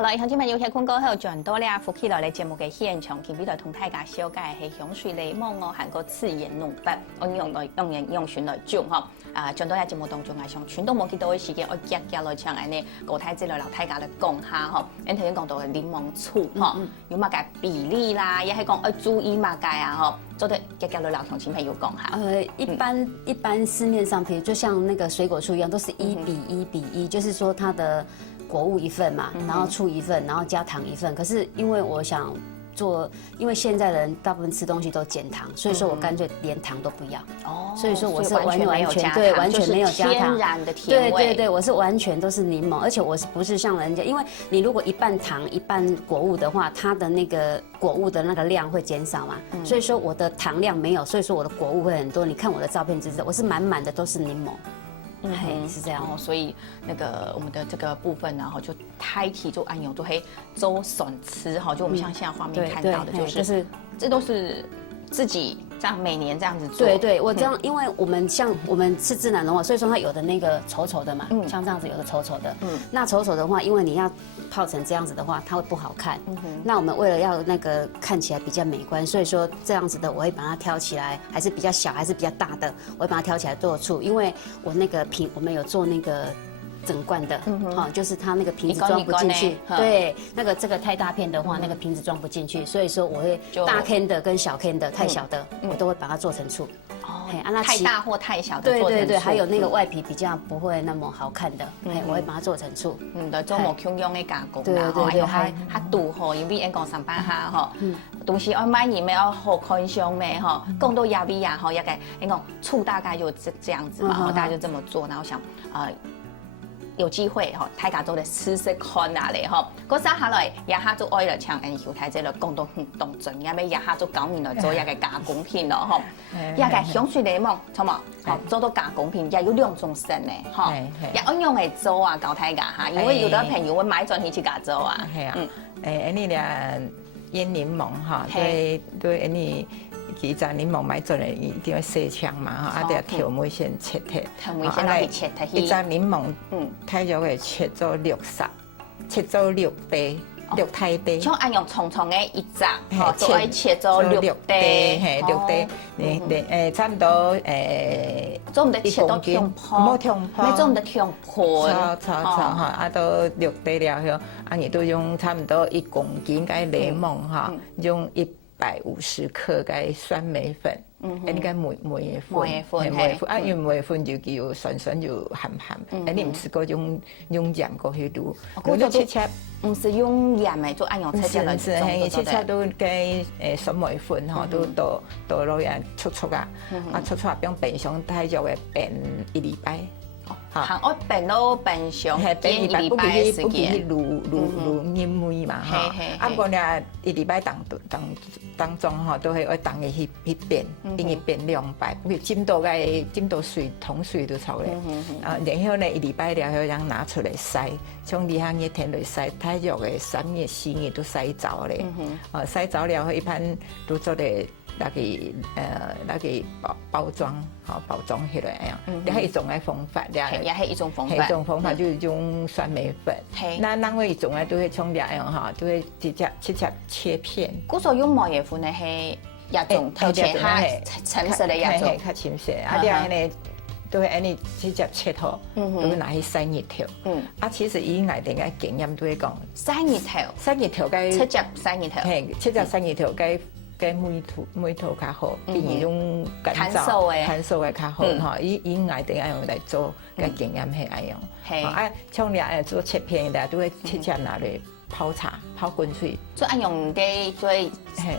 好了，以後今日要睇廣告後，轉到咧福氣來嚟節目嘅現場，見邊度同大家小解係香水檸檬哦，韓國刺鹽濃筆，我用選來做嗬。轉到咧節目當中，我想全都冇幾多嘅時間，我夾來唱安尼，個體之類留大家嚟講下嗬。你頭先講到嘅檸檬醋嗬，有乜嘅比例啦，也係講要注意乜嘅啊嗬。做得夾來留同前朋友講下。一般市面上，比如就像那個水果醋一樣，都是1:1:1，就是說它的果物1份嘛，然後醋1份，然後加糖1份。可是因為我想做，因為現在人大部分吃東西都減糖，所以說我乾脆連糖都不要。哦，所以說我是完全對，完全沒有加糖，天然的甜味。對，我是完全都是檸檬，而且我是不是像人家，因為你如果一半糖一半果物的話，它的那個果物的那個量會減少嘛。所以說我的糖量沒有，所以說我的果物會很多。你看我的照片就知道，我是滿滿的都是檸檬。是這樣哦，所以那個我們的這個部分呢，就胎體就按用都會周筍吃哈，就我們像現在畫面看到的，就是這都是自己這樣每年這樣子做。對，我這樣，因為我們像我們吃自然的話，所以說它有的那個稠稠的嘛，像這樣子有的稠稠的，那稠稠的話，因為你要泡成這樣子的話，它會不好看。那我們為了要那個看起來比較美觀，所以說這樣子的我會把它挑起來，還是比較小還是比較大的，我會把它挑起來做醋，因為我那個瓶我們有做那個整罐的，就是它那個瓶子裝不進去。對，那個這個太大片的話，那個瓶子裝不進去，所以說我會大 can 的跟小 can 的太小的，我都會把它做成醋。太大或太小的，對，還有那個外皮比較不會那麼好看的，我會把它做成醋。對，做無共用的加工啦，還有它度吼，因為因講上班下吼，東西要買嘢咩要好看上咩吼，講到亞比亞吼，也個因講醋大概就這樣子嘛，大家就這麼做，然後想有機會吼，大家都嚟試試看下嚟吼。嗰時下來，也下做愛嚟唱緊條睇這類廣東動盡嘅咩，也下做9年來做一個加工片咯吼。一個香水檸檬，錯冇？做到加工片，也有2種色咧，吼。也按用嚟做啊，教大家嚇，因為有的朋友會買轉去加做啊。係啊，呢啲醃檸檬哈，對呢。其實檸檬買做嚟一定要洗槍嘛，啊，啲條梅先切剔，一隻檸檬，睇咗佢切咗6塊，切咗6大塊。像按用重重嘅一隻，就愛切咗6塊，6塊，你差唔多做唔得切到痛破，你做唔得痛破，錯嚇，啊到6塊了後，啊你都用差唔多1公斤嘅檸檬嚇，用150克嘅酸梅粉，呢個梅粉，啊用梅粉就叫酸酸就鹹鹹，你唔是嗰種用鹽過去滷，滷切，唔是用鹽嘅，做按用切切嚟做，切都嘅酸梅粉嗬，都倒落嚟速啊，啊速啊，用冰箱睇咗嘅冰1禮拜。行我病到病上，係病1禮拜嘅時間，滷煙梅嘛嚇，啊個咧1禮拜當中嗬都係愛當嘅去變，因為變2擺，譬如浸到水桶水都臭咧，啊然後咧1禮拜了後讓拿出來曬，從2行熱天嚟曬，太熱嘅3月4月都曬着咧，啊曬着了後一般都做嚟。那個包裝，好包裝起來啊！也係一種嘅方法，也係一種方法。一種方法就是用酸梅粉。那另外一種咧，都係從兩樣哈，都係直接切片。嗰時候用毛葉粉咧係一種特別係淺色嘅一種，較淺色。啊，啲咧都係安尼直接切好，都拿去曬熱條。啊，其實以外定嘅經驗都係講曬熱條嘅切隻曬熱條，係切隻曬熱條嘅。嘅梅土較好，比如用乾燥嘅較好嚇。以外地愛用嚟做嘅經驗係愛用。啊，像你愛做切片嘅，都會切隻拿嚟泡茶、泡滾水。做按用嘅做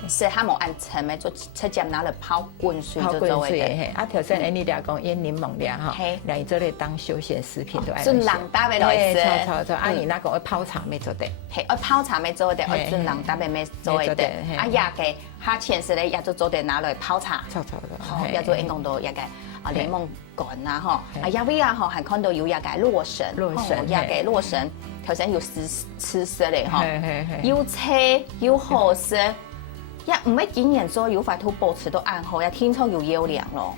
是哈冇按層嘅，做切隻拿嚟泡滾水就做嘅。啊，頭先你哋講醃檸檬咧嚇，嚟做嚟當休閒食品都愛。盡量搭嚟來食。錯。啊，你那個愛泡茶咩做得？係愛泡茶咩做得？愛盡量搭嚟咩做得？啊，也嘅。它淺色咧，也就做啲拿來泡茶，也做應講到一個檸檬乾啊，嗬，啊有啲啊，嗬係看到有一個洛神，一個洛神，頭先要試色嚟，嗬，要車要好色，一唔係見人做要塊土保持到暗號，一天窗要優良咯。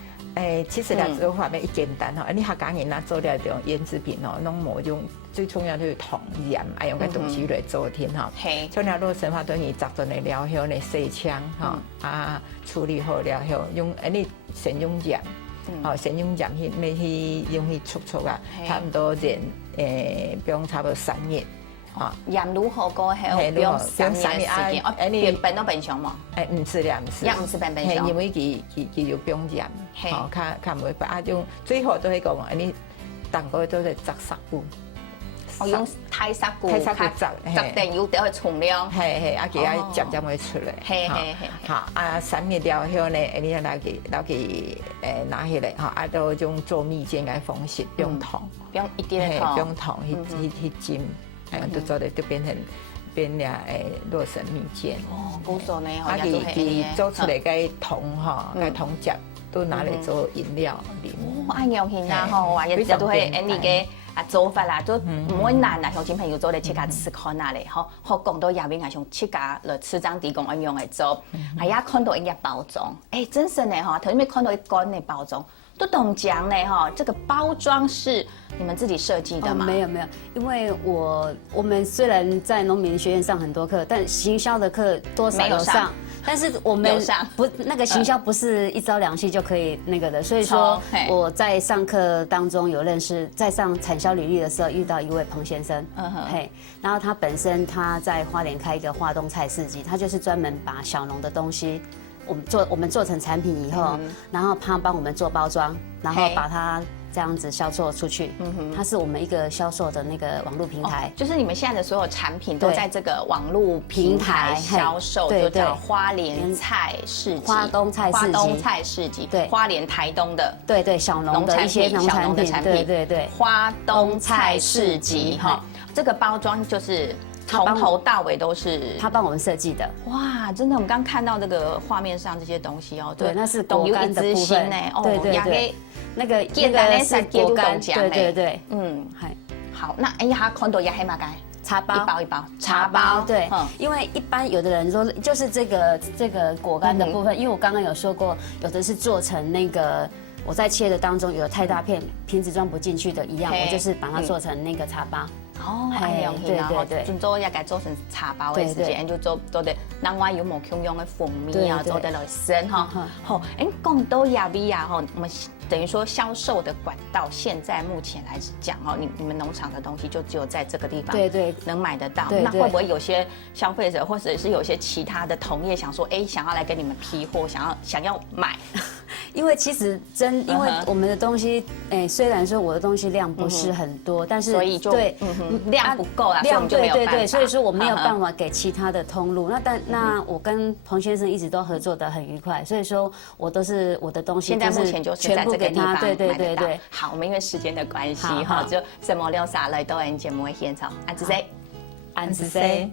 其实俩做法面一简单吼，你客家人做了这种腌制品吼，拢无用最重要就是糖盐，爱用个东西来做添吼。像那洛神话等于杂种的料后呢洗枪吼处理好了后，用你先用盐，先用盐去咩去用去促啊，差不多腌不用差不多3日。盐卤好过后不用3日时间，变笨都变上嘛？唔是啦，唔是。也唔是变上，因为佢就不用盐，较唔会白。用最好都係講你蛋糕都係雜砂布。用太砂布，雜定要掉去重量。係，佢漸漸會出嚟。係。好，3日了後呢，你攞佢拿起來，都用做蜜餞來封食，不用糖，不用一啲糖，不用糖去煎。都做的都變了洛神蜜餞哦，好做呢，佢做出嚟嘅糖糖汁都拿嚟做飲料啉。哦，安樣型啊吼，話日都係你嘅做法啦，都唔會難啊，像小朋友做嚟切家吃看下嚟，吼，學講到下邊係像切家來吃張地講安樣嚟做，係呀看到一個包裝，真是呢哈，頭先看到一乾嘅包裝。都懂講呢哈，這個包裝是你們自己設計的嗎？沒有，因為我們雖然在農民學院上很多課，但行銷的課多少有上，但是我們不那個行銷不是一朝兩夕就可以那個的，所以說我在上課當中有認識，在上產銷履歷的時候遇到一位彭先生，然後他本身他在花蓮開一個花東菜市集，他就是專門把小農的東西。我們做成產品以後，然後他幫我們做包裝，然後把它這樣子銷售出去。它是我們一個銷售的那個網絡平台。就是你們現在的所有產品都在這個網絡平台銷售，就叫花蓮菜市集、花東菜市集。對，花蓮台東的。對，小農的一些農產品。對，花東菜市集哈，這個包裝就是。從頭到尾都是他幫我們設計的。哇，真的，我們剛看到這個畫面上這些東西哦，對，那是果乾的部分。對，那個是果乾。對，好，那看到也係嘛？茶包一包一包茶包。對，因為一般有的人說就是這個果乾的部分，因為我剛剛有說過，有的是做成那個我在切的當中有太大片，瓶子裝不進去的一樣，我就是把它做成那個茶包。哦，對，盡做一個做成茶包嘅時間，就做啲另外有冇咁樣嘅蜂蜜啊，做得來生哈。好，講到亞比亞哈，我們等於說銷售的管道，現在目前來講哦，你們農場的東西就只有在這個地方對能買得到。那會不會有些消費者或者是有些其他的同業想說，想要來跟你們批貨，想要買？因為其實因為我們的東西，雖然說我的東西量不是很多，但是所以就量不夠啦，量對，所以說我沒有辦法給其他的通路。那我跟彭先生一直都合作得很愉快，所以說我都是我的東西，現在目前就是在這個地方買得到。好，我們因為時間的關係哈，就什麼料啥來到節目的現場，安子 C，安子 C。